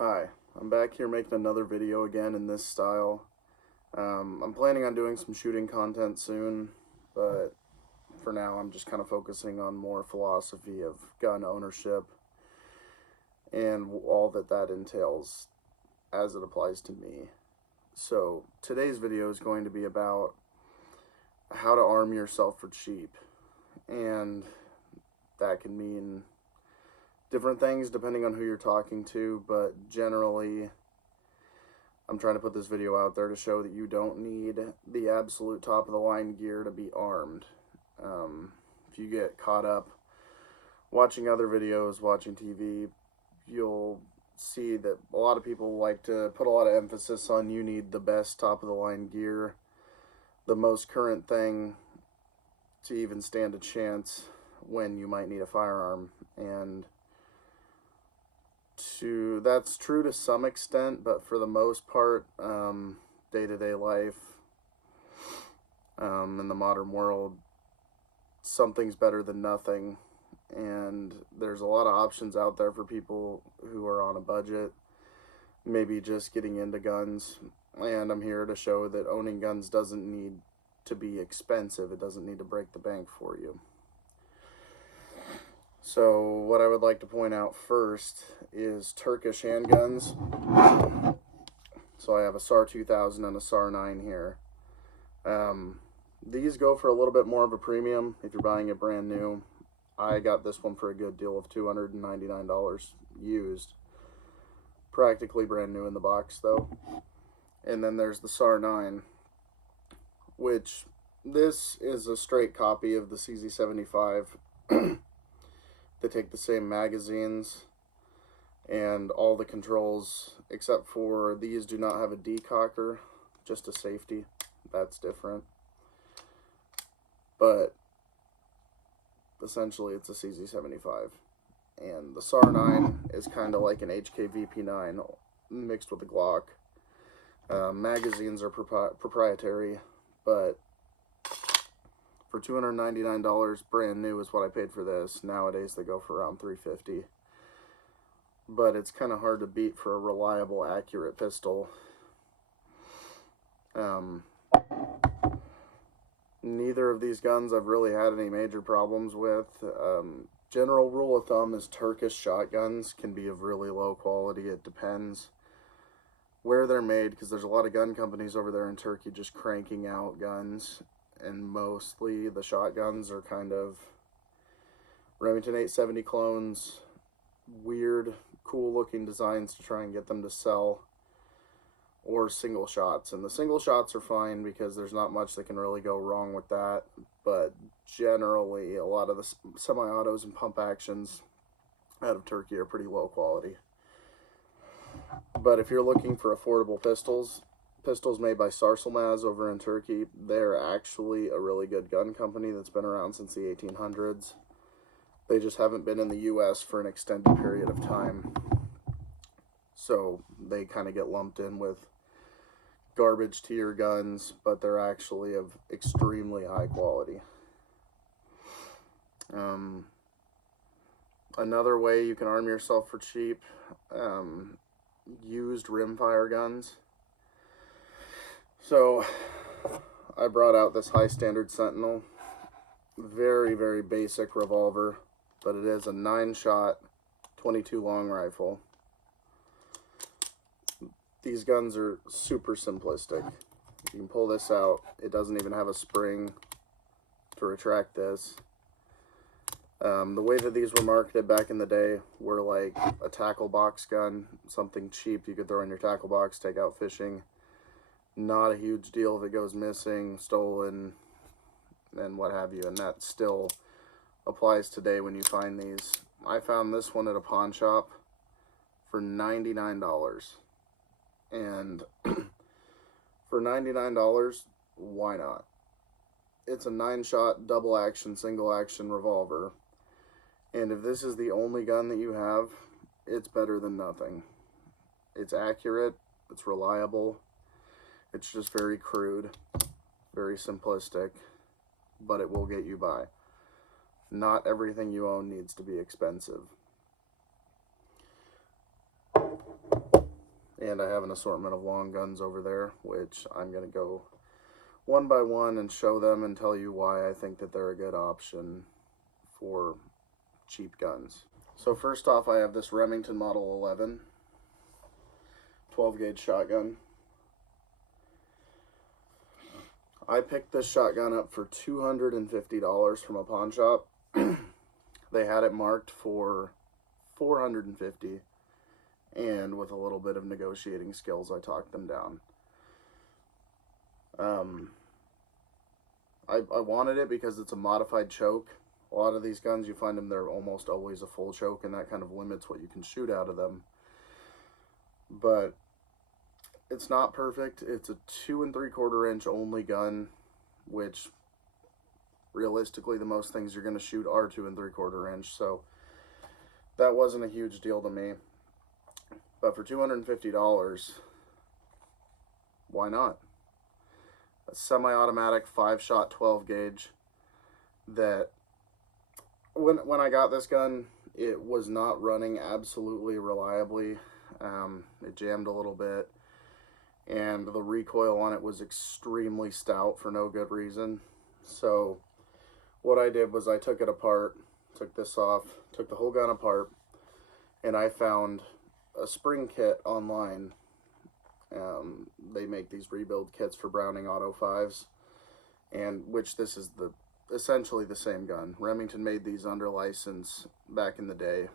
Hi, I'm back here making another video again in this style. I'm planning on doing some shooting content soon, but for now I'm just kind of focusing on more philosophy of gun ownership and all that entails as it applies to me. So today's video is going to be about how to arm yourself for cheap, and that can mean different things depending on who you're talking to, but generally I'm trying to put this video out there to show that you don't need the absolute top of the line gear to be armed. If you get caught up watching other videos, watching TV, you'll see that a lot of people like to put a lot of emphasis on you need the best top of the line gear, the most current thing to even stand a chance when you might need a firearm. And that's true to some extent, but for the most part, day-to-day life, in the modern world, something's better than nothing, and there's a lot of options out there for people who are on a budget, maybe just getting into guns. And I'm here to show that owning guns doesn't need to be expensive. It doesn't need to break the bank for you. So what I would like to point out first is Turkish handguns. So I have a SAR 2000 and a SAR 9 here. These go for a little bit more of a premium if you're buying it brand new. I got this one for a good deal of $299 used. Practically brand new in the box though. And then there's the SAR 9, which this is a straight copy of the CZ75. They take the same magazines and all the controls, except for these do not have a decocker, just a safety. That's different. But essentially it's a CZ75. And the SAR 9 is kind of like an HK-VP9 mixed with a Glock. Magazines are proprietary, but for $299 brand new is what I paid for this. Nowadays they go for around $350. But it's kind of hard to beat for a reliable, accurate pistol. Neither of these guns I've really had any major problems with. General rule of thumb is Turkish shotguns can be of really low quality. It depends where they're made, because there's a lot of gun companies over there in Turkey just cranking out guns. And mostly the shotguns are kind of Remington 870 clones, weird, cool looking designs to try and get them to sell, or single shots. And the single shots are fine because there's not much that can really go wrong with that, but generally a lot of the semi-autos and pump actions out of Turkey are pretty low quality. But if you're looking for affordable pistols made by Sarsilmaz over in Turkey, they're actually a really good gun company that's been around since the 1800s. They just haven't been in the US for an extended period of time. So they kind of get lumped in with garbage tier guns, but they're actually of extremely high quality. Another way you can arm yourself for cheap, used rimfire guns. So I brought out this high standard Sentinel, very, very basic revolver, but it is a 9-shot 22 long rifle. These guns are super simplistic. You can pull this out. It doesn't even have a spring to retract this. The way that these were marketed back in the day were like a tackle box gun, something cheap you could throw in your tackle box, take out fishing. Not a huge deal if it goes missing, stolen, and what have you, and that still applies today when you find these. I found this one at a pawn shop for $99, and for $99, why not? It's a 9-shot double action, single action revolver, and if this is the only gun that you have, it's better than nothing. It's accurate, it's reliable. It's just very crude, very simplistic, but it will get you by. Not everything you own needs to be expensive. And I have an assortment of long guns over there, which I'm going to go one by one and show them and tell you why I think that they're a good option for cheap guns. So first off, I have this Remington Model 11 12 gauge shotgun. I picked this shotgun up for $250 from a pawn shop. They had it marked for $450, and with a little bit of negotiating skills, I talked them down. I wanted it because it's a modified choke. A lot of these guns, you find them, they're almost always a full choke, and that kind of limits what you can shoot out of them. But it's not perfect. It's a 2 3/4 inch only gun, which realistically the most things you're going to shoot are 2 3/4 inch. So that wasn't a huge deal to me. But for $250, why not? A semi-automatic 5-shot 12 gauge that when I got this gun, it was not running absolutely reliably. It jammed a little bit, and the recoil on it was extremely stout for no good reason. So what I did was I took it apart, took this off, took the whole gun apart, and I found a spring kit online. They make these rebuild kits for Browning Auto 5s, and which this is essentially the same gun. Remington made these under license back in the day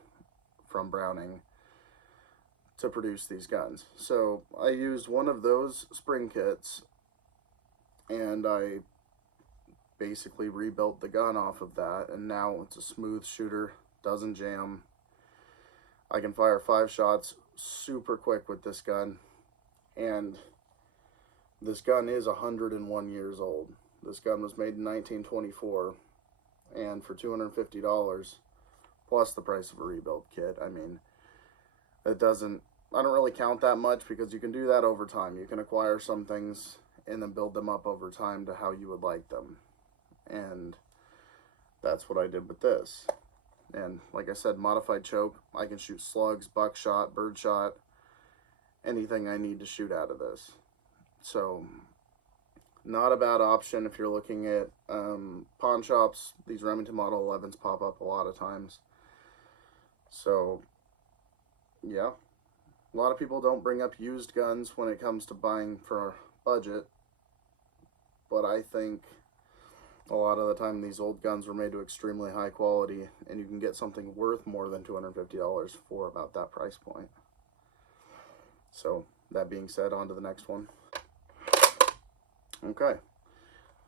from Browning to produce these guns. So I used one of those spring kits, and I basically rebuilt the gun off of that, and now it's a smooth shooter, doesn't jam. I can fire 5 shots super quick with this gun, and this gun is 101 years old. This gun was made in 1924, and for $250 plus the price of a rebuild kit, I mean, I don't really count that much, because you can do that over time. You can acquire some things and then build them up over time to how you would like them, and that's what I did with this. And like I said, modified choke. I can shoot slugs, buckshot, birdshot, anything I need to shoot out of this. So not a bad option if you're looking at pawn shops. These Remington Model 11s pop up a lot of times. So yeah, a lot of people don't bring up used guns when it comes to buying for budget, but I think a lot of the time these old guns were made to extremely high quality, and you can get something worth more than $250 for about that price point. So that being said, on to the next one. Okay,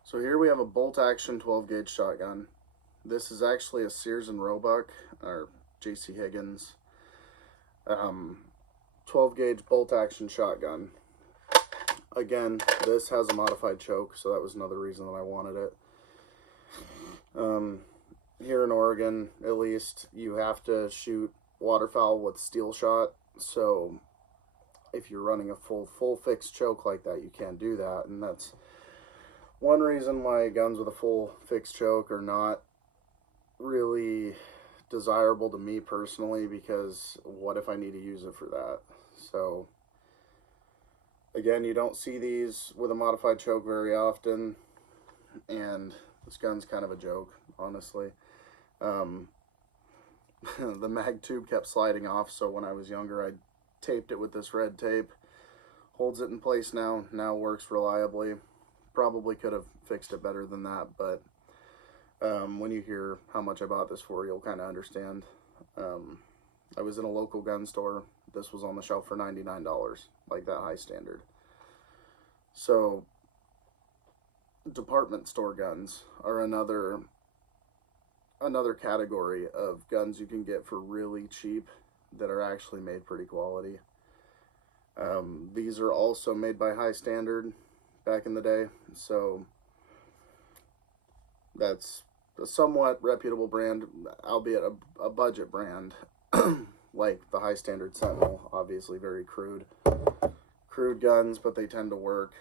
so here we have a bolt action 12 gauge shotgun. This is actually a Sears and Roebuck, or J.C. Higgins 12 gauge bolt action shotgun. Again, this has a modified choke, so that was another reason that I wanted it. Here in Oregon, at least, you have to shoot waterfowl with steel shot, so if you're running a full fixed choke like that, you can't do that, and that's one reason why guns with a full fixed choke are not really desirable to me personally, because what if I need to use it for that? So again, you don't see these with a modified choke very often, and this gun's kind of a joke, honestly. The mag tube kept sliding off, so when I was younger I taped it with this red tape. Holds it in place now works reliably. Probably could have fixed it better than that, but when you hear how much I bought this for, you'll kind of understand. I was in a local gun store. This was on the shelf for $99, like that high standard. So department store guns are another category of guns you can get for really cheap that are actually made pretty quality. These are also made by High Standard back in the day, so that's a somewhat reputable brand, albeit a budget brand, like the High Standard Sentinel. Obviously very crude guns, but they tend to work.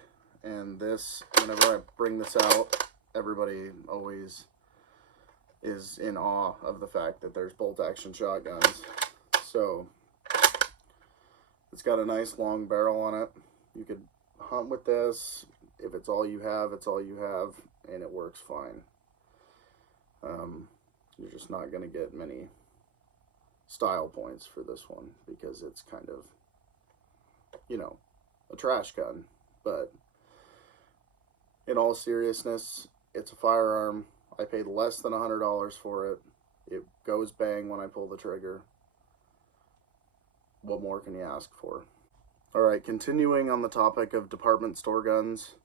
And this, whenever I bring this out, everybody always is in awe of the fact that there's bolt action shotguns. So It's got a nice long barrel on it. You could hunt with this. If it's all you have, it's all you have, and it works fine. You're just not going to get many style points for this one because it's kind of, you know, a trash gun. But in all seriousness, it's a firearm. I paid less than $100 for it. It goes bang when I pull the trigger. What more can you ask for? Alright, continuing on the topic of department store guns.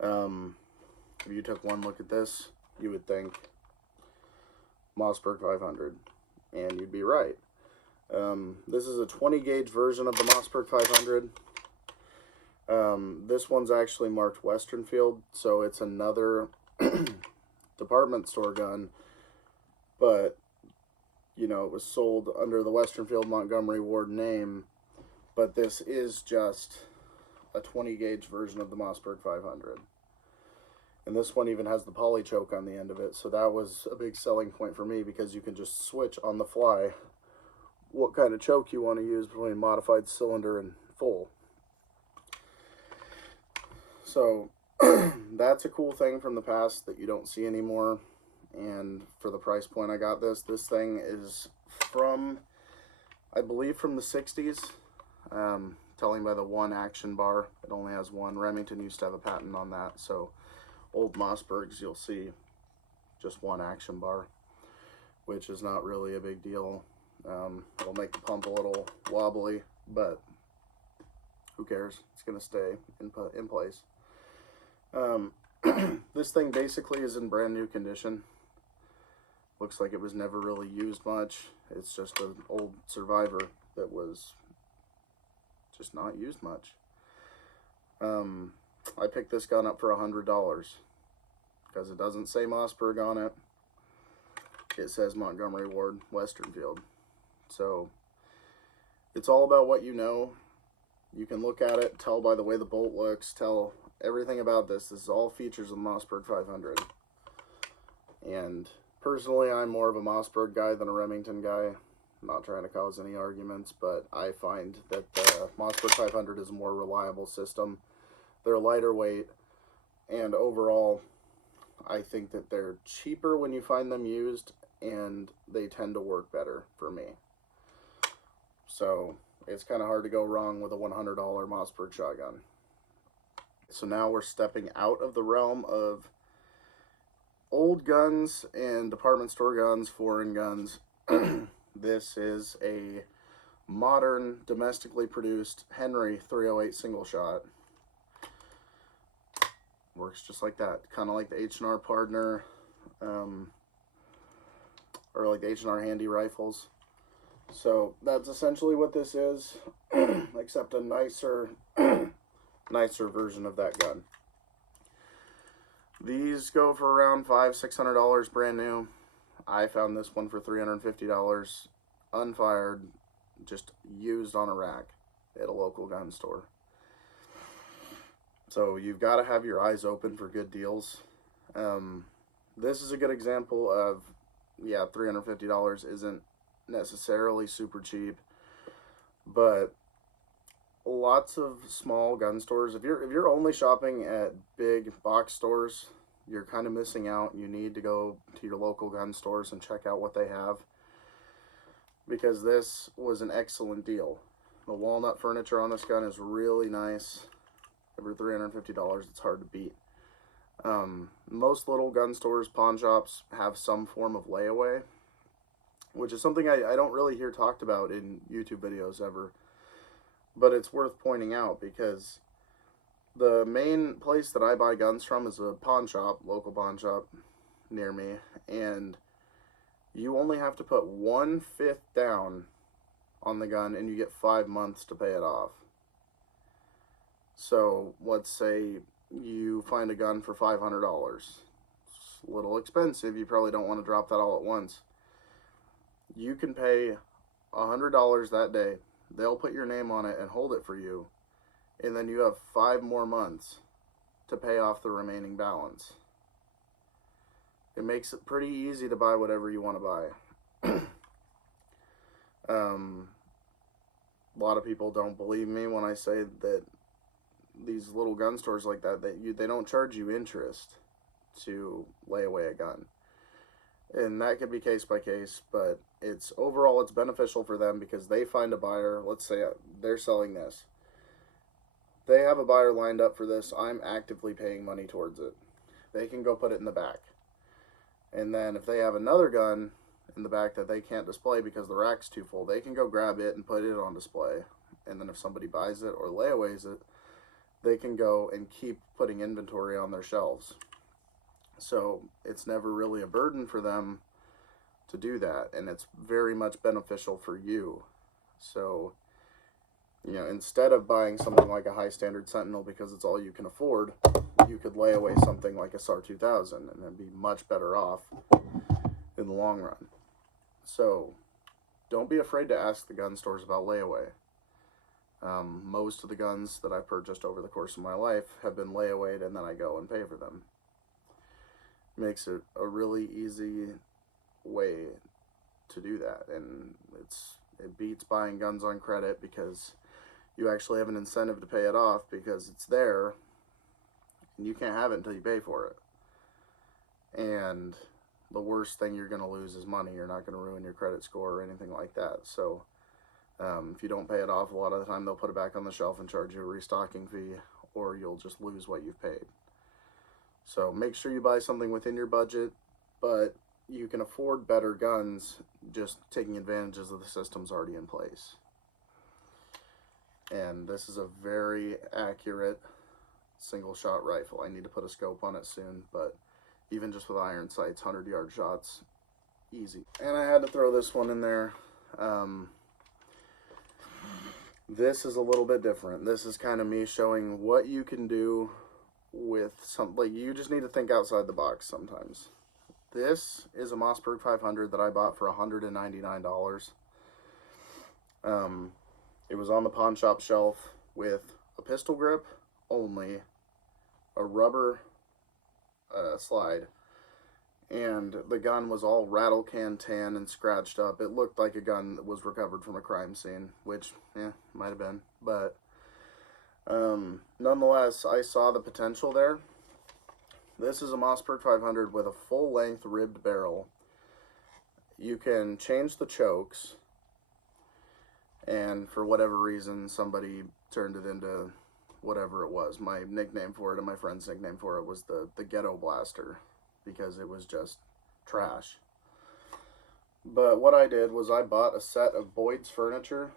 If you took one look at this, you would think Mossberg 500, and you'd be right. This is a 20 gauge version of the Mossberg 500. This one's actually marked Westernfield, so it's another department store gun, but, you know, it was sold under the Westernfield Montgomery Ward name, but this is just a 20 gauge version of the Mossberg 500. And this one even has the poly choke on the end of it, so that was a big selling point for me because you can just switch on the fly what kind of choke you want to use between modified cylinder and full. So that's a cool thing from the past that you don't see anymore. And for the price point I got this thing is from, I believe, from the 60s. Telling by the one action bar. It only has one. Remington used to have a patent on that, so old Mossbergs, you'll see just one action bar, which is not really a big deal. It'll make the pump a little wobbly, but who cares? It's going to stay in place. This thing basically is in brand new condition. Looks like it was never really used much. It's just an old Survivor that was just not used much. I picked this gun up for $100 because it doesn't say Mossberg on it. It says Montgomery Ward, Westernfield. So it's all about what you know. You can look at it, tell by the way the bolt looks, tell everything about this. This is all features of Mossberg 500. And personally, I'm more of a Mossberg guy than a Remington guy. I'm not trying to cause any arguments, but I find that the Mossberg 500 is a more reliable system. They're lighter weight, and overall, I think that they're cheaper when you find them used, and they tend to work better for me. So it's kind of hard to go wrong with a $100 Mossberg shotgun. So now we're stepping out of the realm of old guns and department store guns, foreign guns. This is a modern, domestically produced Henry 308 single shot. Works just like that, kind of like the H&R Partner, or like the H&R Handy rifles. So that's essentially what this is, except a nicer version of that gun. These go for around $500–600 brand new. I found this one for $350, unfired, just used on a rack at a local gun store. So you've got to have your eyes open for good deals. This is a good example of, yeah, $350 isn't necessarily super cheap, but lots of small gun stores, if you're only shopping at big box stores, you're kind of missing out. You need to go to your local gun stores and check out what they have, because this was an excellent deal. The walnut furniture on this gun is really nice. For $350, it's hard to beat. Most little gun stores, pawn shops, have some form of layaway, which is something I don't really hear talked about in YouTube videos ever. But it's worth pointing out because the main place that I buy guns from is a pawn shop, local pawn shop near me, and you only have to put 1/5 down on the gun and you get 5 months to pay it off. So let's say you find a gun for $500. It's a little expensive. You probably don't want to drop that all at once. You can pay $100 that day. They'll put your name on it and hold it for you. And then you have 5 more months to pay off the remaining balance. It makes it pretty easy to buy whatever you want to buy. A lot of people don't believe me when I say that these little gun stores like that, they don't charge you interest to lay away a gun. And that could be case by case, but overall it's beneficial for them because they find a buyer. Let's say they're selling this. They have a buyer lined up for this. I'm actively paying money towards it. They can go put it in the back. And then if they have another gun in the back that they can't display because the rack's too full, they can go grab it and put it on display. And then if somebody buys it or layaways it, they can go and keep putting inventory on their shelves. So it's never really a burden for them to do that, and it's very much beneficial for you. So, you know, instead of buying something like a high standard Sentinel because it's all you can afford, you could lay away something like a SAR 2000 and then be much better off in the long run. So don't be afraid to ask the gun stores about layaway. Most of the guns that I've purchased over the course of my life have been layawayed, and then I go and pay for them. Makes it a really easy way to do that, and it beats buying guns on credit because you actually have an incentive to pay it off because it's there and you can't have it until you pay for it. And the worst thing you're going to lose is money. You're not going to ruin your credit score or anything like that. So if you don't pay it off, a lot of the time they'll put it back on the shelf and charge you a restocking fee, or you'll just lose what you've paid. So make sure you buy something within your budget, but you can afford better guns just taking advantages of the systems already in place. And this is a very accurate single shot rifle. I need to put a scope on it soon, but even just with iron sights, 100-yard shots, easy. And I had to throw this one in there. This is a little bit different. This is kind of me showing what you can do with something. Like, you just need to think outside the box sometimes. This is a Mossberg 500 that I bought for $199. It was on the pawn shop shelf with a pistol grip only, a rubber slide, and the gun was all rattle can tan and scratched up. It looked like a gun that was recovered from a crime scene, which, yeah, might have been, but nonetheless, I saw the potential there. This is a Mossberg 500 with a full-length ribbed barrel. You can change the chokes, and for whatever reason, somebody turned it into whatever it was. My nickname for it and my friend's nickname for it was the Ghetto Blaster, because it was just trash. But what I did was I bought a set of Boyd's furniture,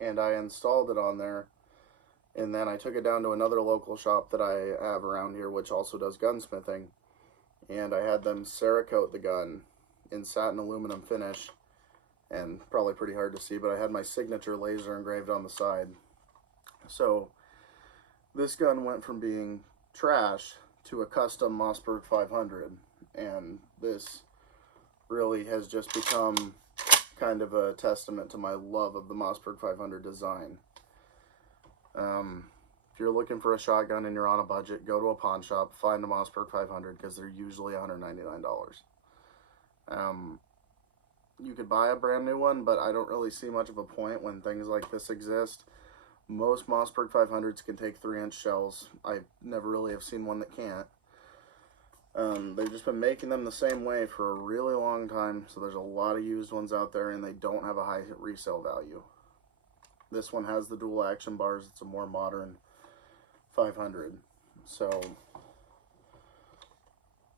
and I installed it on there. And then I took it down to another local shop that I have around here, which also does gunsmithing. And I had them Cerakote the gun in satin aluminum finish. And probably pretty hard to see, but I had my signature laser engraved on the side. So this gun went from being trash to a custom Mossberg 500. And this really has just become kind of a testament to my love of the Mossberg 500 design. If you're looking for a shotgun and you're on a budget, go to a pawn shop, find a Mossberg 500, because they're usually $199. You could buy a brand new one, but I don't really see much of a point when things like this exist. Most Mossberg 500s can take 3-inch shells. I never really have seen one that can't. They've just been making them the same way for a really long time, so there's a lot of used ones out there, and they don't have a high resale value. This one has the dual action bars. It's a more modern 500. So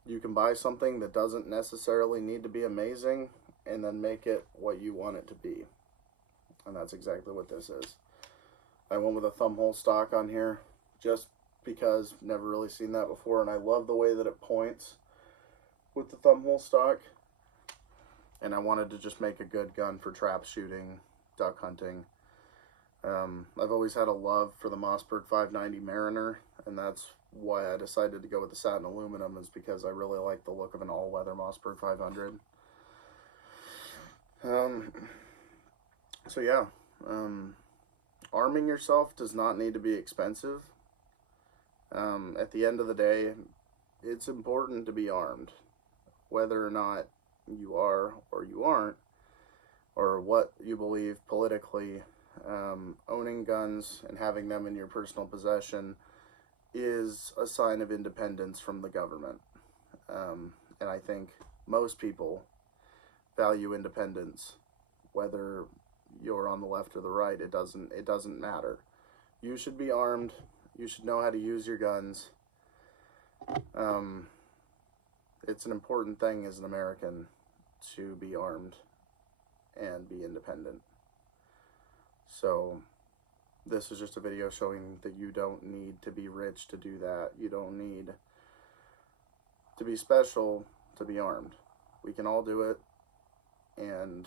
you can buy something that doesn't necessarily need to be amazing and then make it what you want it to be. And that's exactly what this is. I went with a thumbhole stock on here just because I've never really seen that before, and I love the way that it points with the thumbhole stock. And I wanted to just make a good gun for trap shooting, duck hunting. I've always had a love for the Mossberg 590 Mariner, and that's why I decided to go with the satin aluminum, is because I really like the look of an all-weather Mossberg 500. So yeah, arming yourself does not need to be expensive. At the end of the day, it's important to be armed, whether or not you are or you aren't, or what you believe politically. owning guns and having them in your personal possession is a sign of independence from the government. And I think most people value independence, whether you're on the left or the right. It doesn't matter. You should be armed. You should know how to use your guns. It's an important thing as an American to be armed and be independent. So this is just a video showing that you don't need to be rich to do that. You don't need to be special to be armed. We can all do it. And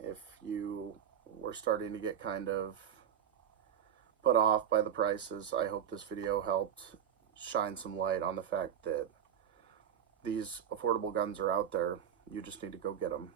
if you were starting to get kind of put off by the prices, I hope this video helped shine some light on the fact that these affordable guns are out there. You just need to go get them.